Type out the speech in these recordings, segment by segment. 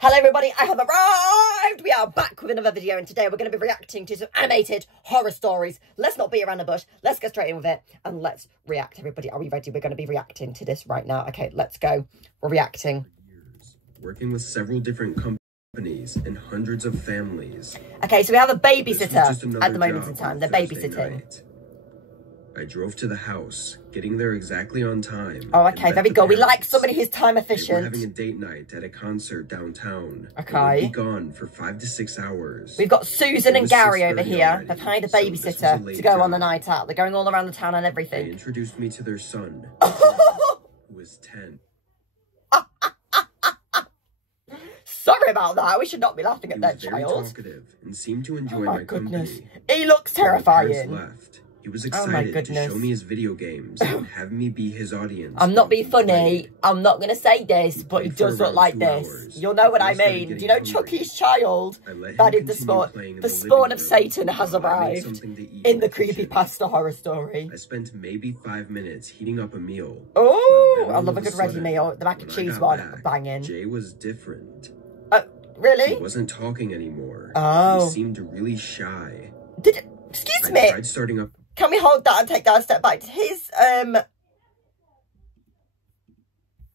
Hello everybody, I have arrived! We are back with another video and today we're going to be reacting to some animated horror stories. Let's not beat around the bush, let's get straight in with it and let's react. Everybody, are we ready? We're going to be reacting to this right now. Okay, let's go. We're reacting. Working with several different companies and hundreds of families. Okay, so we have a babysitter at the moment in time. They're babysitting. I drove to the house, getting there exactly on time. Oh, okay, there we go. We like somebody who's time efficient. We're having a date night at a concert downtown. Okay. We'll be gone for 5 to 6 hours. We've got Susan and Gary over here. They've hired a babysitter to go on the night out. They're going all around the town and everything. They introduced me to their son, who was 10. Sorry about that. We should not be laughing at that child. He was very talkative and seemed to enjoy my company. He looks terrifying. Left. He was excited to show me his video games and have me be his audience. I'm not being funny. I'm not going to say this, but he does look like this. You'll know what I mean. Do you know Chucky's child? That is the spawn. The spawn of Satan has arrived in the creepypasta horror story. I spent maybe 5 minutes heating up a meal. Oh, I love a good ready meal. The mac and cheese one, banging. Jay was different. Really? He wasn't talking anymore. Oh. He seemed really shy. Excuse me. I tried starting up. Can we hold that and take that a step back?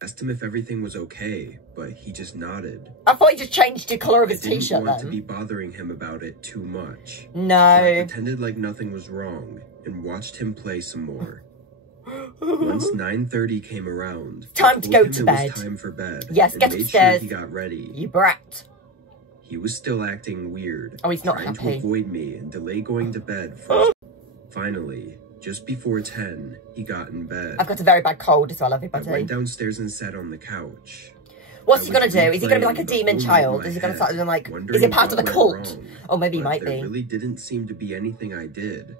Asked him if everything was okay, but he just nodded. I thought he just changed the colour of his t-shirt then. I didn't want to be bothering him about it too much. No. So I pretended like nothing was wrong and watched him play some more. Once 9:30 came around, time to go to bed. It was time for bed. Yes, get upstairs. Sure he got ready. You brat. He was still acting weird. Oh, he's not trying happy. to avoid me and delay going to bed first. Finally, just before 10, he got in bed. I've got a very bad cold as well, everybody. I went downstairs and sat on the couch. What's he going to do? Is he going to be like a demon child? Is he going to start doing like, is he part of a cult? Oh, maybe he might be. There really didn't seem to be anything I did.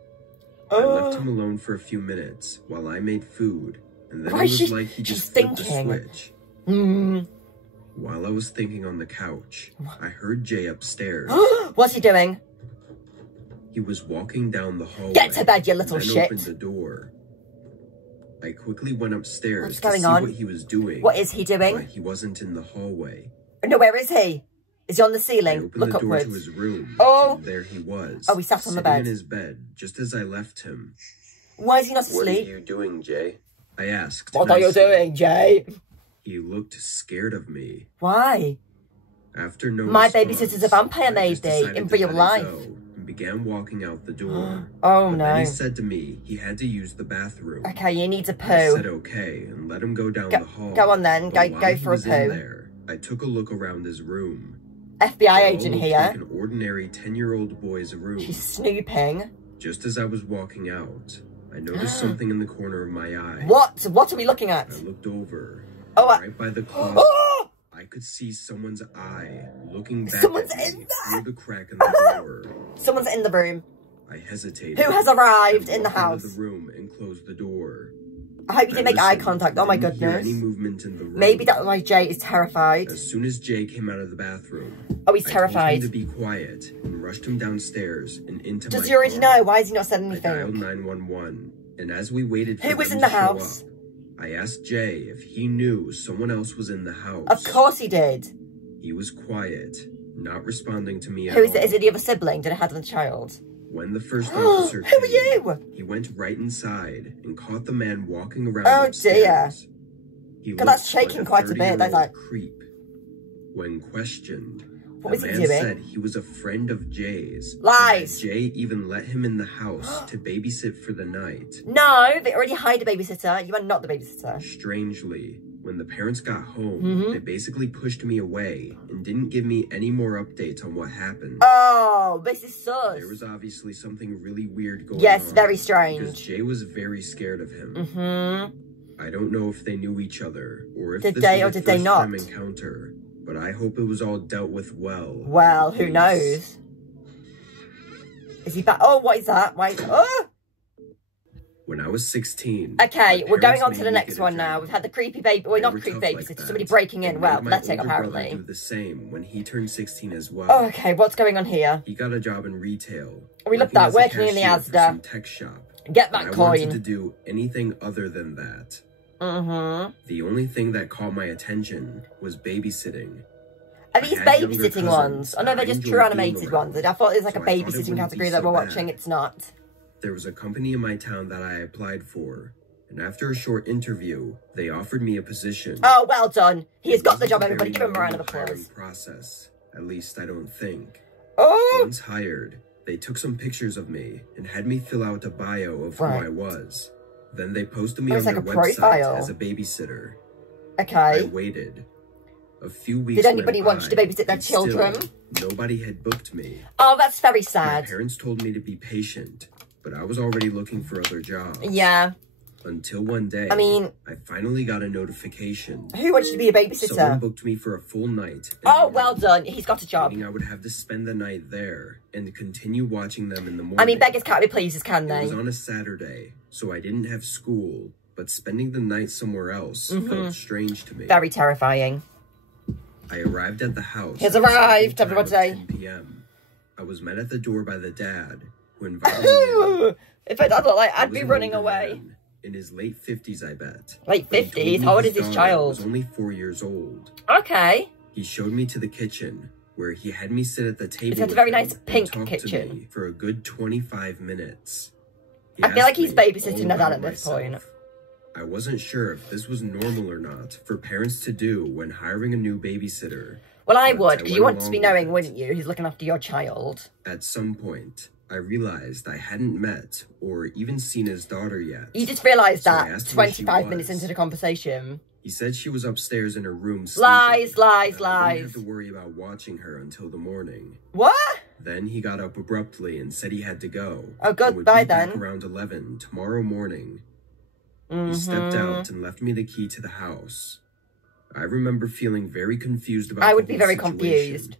I left him alone for a few minutes while I made food. And then it was like he just flipped the switch. While I was thinking on the couch, I heard Jay upstairs. What's he doing? He was walking down the hallway. Get to bed, you little shit. Opened the door. I quickly went upstairs to see what he was doing. What is he doing? But he wasn't in the hallway. No, where is he? Is he on the ceiling? Look upwards. I opened the door to his room. Oh. And there he was. Oh, he sat on the bed. In his bed, just as I left him. Why is he not asleep? What are you doing, Jay? I asked. What are you doing, Jay? He looked scared of me. Why? After no My response, babysitter's a vampire, maybe, in real life. Began walking out the door. Oh but no. Then he said to me he had to use the bathroom. Okay, he needs a poo. I said okay and let him go down the hall. Go on then, go for a poo. There, I took a look around his room. FBI agent here. Like an ordinary 10-year-old boy's room. She's snooping. Just as I was walking out, I noticed something in the corner of my eye. What? What are we looking at? I looked over. Oh, right by the closet. I could see someone's eye looking back through the crack in the door. Someone's in the room. I hesitated. Who has arrived in the house? Into the room and closed the door. I hope you didn't make eye contact. Oh my goodness. Any movement in the room. Maybe that's why Jay is terrified. As soon as Jay came out of the bathroom, oh, he's terrified. I told him to be quiet and rushed him downstairs and into my car. Does he already know? Why has he not said anything? I dialed 911, and as we waited for who was in the house? I asked Jay if he knew someone else was in the house. Of course he did. He was quiet, not responding to me at all. Who is it? Is it the other sibling? Did it have the child? When the first officer came, who are you? He went right inside and caught the man walking around upstairs. Dear. Because that's shaking quite a bit. That's like creep. When questioned, what was the he man doing? said he was a friend of Jay's. Lies. Jay even let him in the house to babysit for the night. No, they already hired a babysitter. You are not the babysitter. Strangely, when the parents got home, they basically pushed me away and didn't give me any more updates on what happened. Oh, this is sus. There was obviously something really weird going on. Yes, very strange. Because Jay was very scared of him. I don't know if they knew each other or if did this they was or the did they first not time encounter, but I hope it was all dealt with well. Well, who knows? Is he back? Oh, what is that? Wait. Oh! When I was 16. Okay, we're going on to the next one now. We've had the creepy baby, well, not creepy babysitter, somebody breaking in. Well, pathetic apparently. Do the same when he turned 16 as well. Oh, okay, what's going on here? He got a job in retail. We love that, working in the Asda. Tech shop. Get that coin. I wanted to do anything other than that. The only thing that caught my attention was babysitting. Are these babysitting ones? Oh no, they're just true animated ones. I thought it was like a babysitting category that we're watching. It's not. There was a company in my town that I applied for, and after a short interview, they offered me a position. Oh, well done. He has got the job, everybody. Give him a round of applause. Process. At least I don't think. Oh! Once hired, they took some pictures of me and had me fill out a bio of who I was. Then they posted me on their website as a babysitter. Okay. I waited. A few weeks Did anybody want you to babysit their children? Still, nobody had booked me. Oh, that's very sad. My parents told me to be patient, but I was already looking for other jobs. Yeah. Until one day, I finally got a notification. Who wants you to be a babysitter? Someone booked me for a full night. Oh, well done. He's got a job. Meaning I would have to spend the night there and continue watching them in the morning. I mean, beggars can't be pleasers, can they? It was on a Saturday, so I didn't have school, but spending the night somewhere else felt strange to me. Very terrifying. I arrived at the house. He's arrived, everybody say. 10 p.m. I was met at the door by the dad, who invited me. If my dad looked like, I'd be running away. In his late 50s, I bet. Late 50s? How old is his child? He was only 4 years old. Okay. He showed me to the kitchen, where he had me sit at the table. It's a very nice pink kitchen. To me for a good 25 minutes. I feel like he's babysitting my dad at this point. I wasn't sure if this was normal or not for parents to do when hiring a new babysitter. Well, I would, because you want to be knowing, wouldn't you, who's looking after your child. At some point, I realized I hadn't met or even seen his daughter yet. You just realised that 25 minutes into the conversation. He said she was upstairs in her room sleeping. Lies. I didn't have to worry about watching her until the morning. What? Then he got up abruptly and said he had to go. Oh, goodbye then. Back around 11 tomorrow morning. He stepped out and left me the key to the house. I remember feeling very confused about I would be very confused.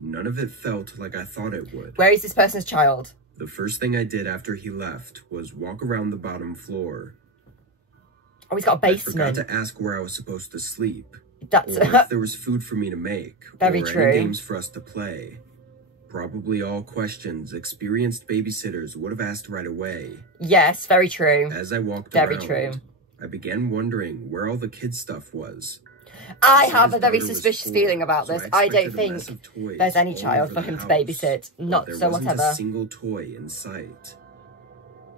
None of it felt like I thought it would. Where is this person's child? The first thing I did after he left was walk around the bottom floor. Oh, he's got a basement. I forgot to ask where I was supposed to sleep. That's or if there was food for me to make. Very or true. Any games for us to play. Probably all questions experienced babysitters would have asked right away. Yes, very true. As I walked around, I began wondering where all the kids' stuff was. I have a very suspicious feeling about this. I don't think there's any child for him to babysit. Not so whatever. There wasn't a single toy in sight.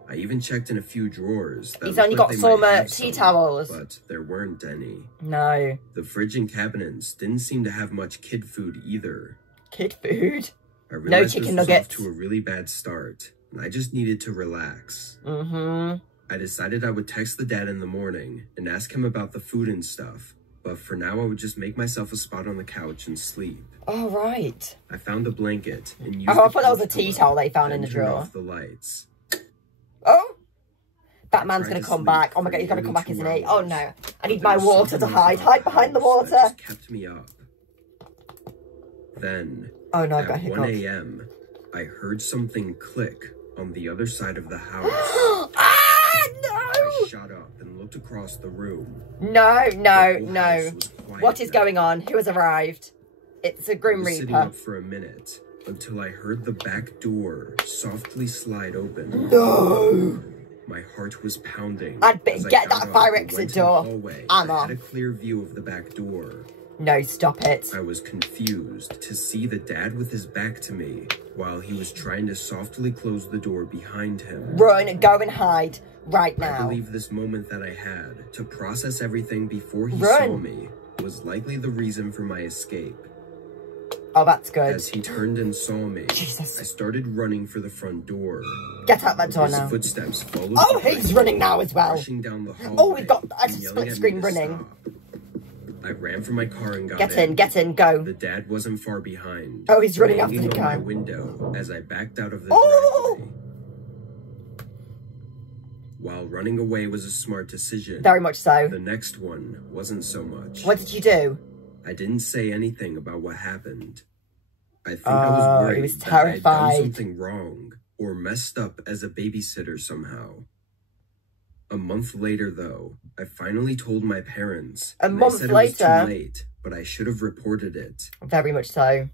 I even checked in a few drawers. He's only got some tea towels. But there weren't any. No. The fridge and cabinets didn't seem to have much kid food either. Kid food? I realized no chicken nuggets. Off to a really bad start, and I just needed to relax. I decided I would text the dad in the morning and ask him about the food and stuff. But for now, I would just make myself a spot on the couch and sleep. Oh, right. I found a blanket and used I thought that was a tea towel they found in the drawer. Off the lights. Oh! Batman's gonna come back. Oh my god, he's gonna come back, isn't he? Oh no. I need my water to hide. Hide behind the water. That just kept me up. Then, oh no, I've got at 1 a.m., I heard something click on the other side of the house. Ah, no! I shot up and looked across the room. No. What is going on? Who has arrived? It's a Grim Reaper. Sitting up for a minute until I heard the back door softly slide open. No! My heart was pounding. I'd get that fire exit door. I had a clear view of the back door. No, stop it. I was confused to see the dad with his back to me while he was trying to softly close the door behind him. Run, go and hide right now. I believe this moment that I had to process everything before he saw me was likely the reason for my escape. Oh, that's good. As he turned and saw me, Jesus. I started running for the front door. Get out that door now. His footsteps followed. Oh, he's running now as well. Rushing down the hallway, oh, we've got a split screen running. I ran for my car and got in. Get in, go. The dad wasn't far behind. Oh, he's running after the car. My window as I backed out of the driveway. While running away was a smart decision. Very much so. The next one wasn't so much. What did you do? I didn't say anything about what happened. I think I was worried he was terrified. that I had done something wrong or messed up as a babysitter somehow. A month later, though, I finally told my parents. A month later? It was too late, but I should have reported it. Very much so.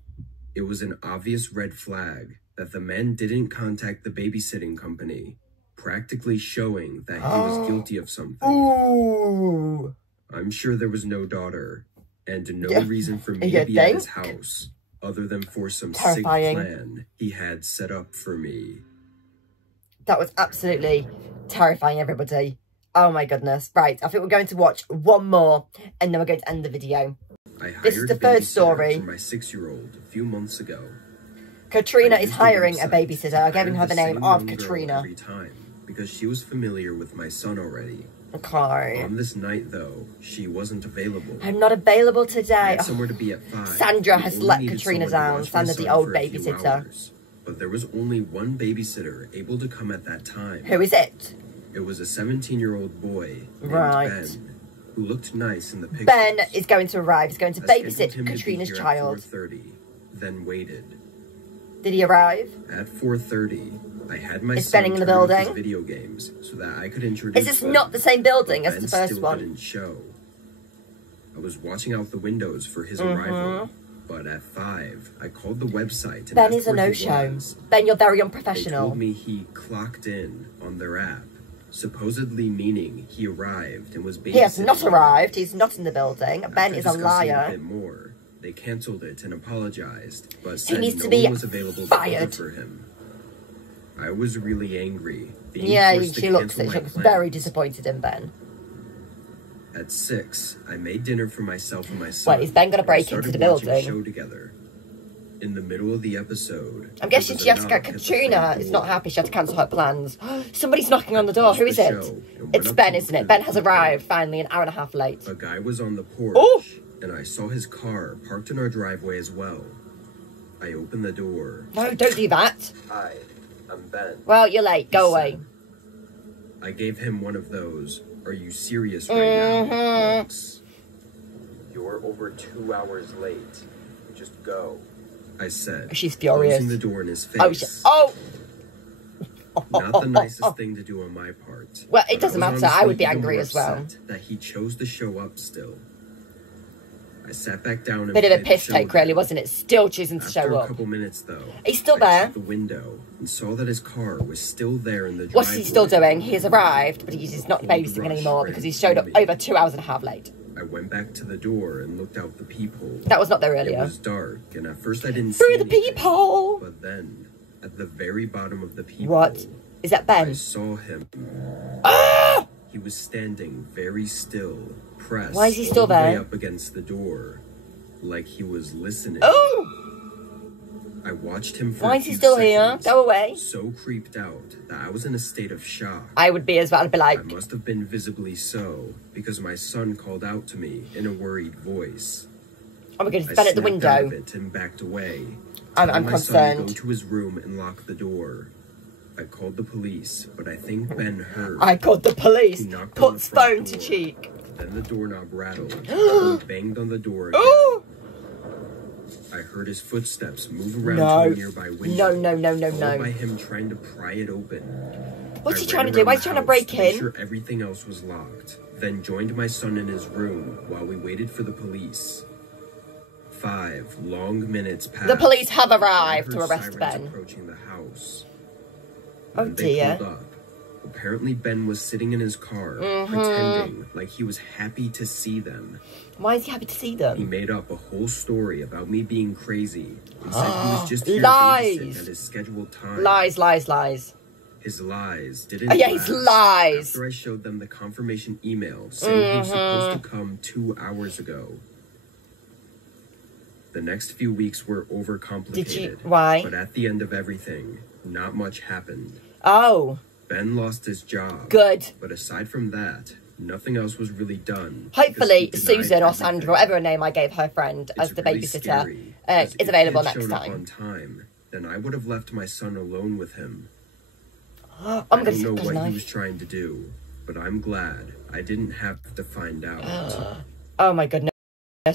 It was an obvious red flag that the man didn't contact the babysitting company, practically showing that he was guilty of something. Ooh. I'm sure there was no daughter, and no reason for me to be at his house other than for some sick plan he had set up for me. That was absolutely terrifying, everybody. Oh my goodness. Right, I think we're going to watch one more and then we're going to end the video. This is the third story. For my 6-year-old a few months ago. Katrina is hiring a babysitter, giving her the name of Katrina. Every time, because she was familiar with my son already. Okay. On this night, though, she wasn't available. I'm not available today. I had somewhere to be at 5. Sandra has let Katrina down. Sandra, the old babysitter. But there was only one babysitter able to come at that time. Who is it? It was a 17-year-old boy named Ben, who looked nice in the picture. Ben is going to arrive. He's going to babysit Katrina's child. At 4:30, then waited. Did he arrive? At 4:30, I had my son turn in the building. His video games so that I could introduce. Is this not the same building as the first still one? Didn't show. I was watching out the windows for his arrival, but at 5, I called the website. And Ben is a no-show. Ben, you're very unprofessional. They told me he clocked in on their app, supposedly meaning he arrived and was babysitting. He has not arrived. He's not in the building. Ben is a liar. A bit more, they cancelled it and apologized, but said he needs no to be one was available fired. To cover for him. I was really angry. Yeah, she looks very disappointed in Ben. At 6, I made dinner for myself and my son. Wait, is Ben going to break into the building? Show together. In the middle of the episode, I'm guessing she has to get Katrina. Is not happy. She had to cancel her plans. Somebody's knocking on the door. Who is it? It's Ben, isn't it? Ben has arrived finally, an hour and a half late. A guy was on the porch, and I saw his car parked in our driveway as well. I opened the door. No, don't do that. Hi, I'm Ben. Well, you're late. Go away. I gave him one of those. Are you serious right now? Looks. You're over 2 hours late. Just go. I said. She's furious. Closing the door in his face. Not the nicest thing to do on my part. Well, it doesn't matter. I would be angry as well. That he chose to show up still. I sat back down and bit of a piss take, really, wasn't it? Still choosing to show up. After a couple minutes, though, he's still there. I checked the window and saw that his car was still there in the driveway. What's he still doing? He has arrived, but he's not babysitting anymore because he showed up over 2 hours and a half late. I went back to the door and looked out the peephole. That was not there earlier. It was dark, and at first I didn't see through the peephole. But then, at the very bottom of the peephole, what is that? Ben? I saw him. He was standing very still, pressed. Why is he still there? Way up against the door, like he was listening. I watched him for Why is he still here? Go away. So creeped out that I was in a state of shock. I would be as well. I'd be like... I must have been visibly so, because my son called out to me in a worried voice. Oh my goodness, Ben at the window. I snapped out of it and backed away. I'm concerned. Go to his room and lock the door. I called the police, but I think Ben heard. I called the police. Puts phone to cheek. Then the doorknob rattled. He banged on the door again. I heard his footsteps move around to a nearby window. No. By him trying to pry it open. What's he trying to do? Why is he trying to break in? Sure everything else was locked. Then joined my son in his room while we waited for the police. 5 long minutes passed. The police have arrived to arrest Ben. Approaching the house. Oh dear. Pulled up. Apparently Ben was sitting in his car, pretending like he was happy to see them. Why is he happy to see them? He made up a whole story about me being crazy and said he was just here to babysit at his scheduled time. Lies. His lies didn't his lies. After I showed them the confirmation email saying he was supposed to come 2 hours ago. The next few weeks were overcomplicated. Why? But at the end of everything, not much happened. Oh. Ben lost his job. Good. But aside from that, nothing else was really done. Hopefully, Susan or Sandra, whatever her name I gave her friend as the babysitter, is available next time. On time, then I would have left my son alone with him. I don't know what he was trying to do, but I'm glad I didn't have to find out. Oh my goodness.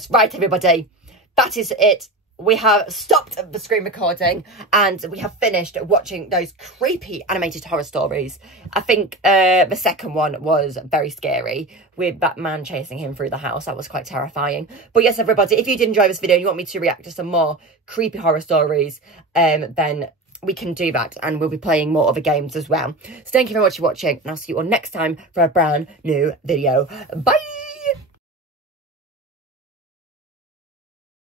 Right, everybody. That is it. We have stopped the screen recording and we have finished watching those creepy animated horror stories. I think the second one was very scary with that man chasing him through the house. That was quite terrifying. But yes, everybody, if you did enjoy this video and you want me to react to some more creepy horror stories, then we can do that. And we'll be playing more other games as well. So thank you very much for watching and I'll see you all next time for a brand new video. Bye!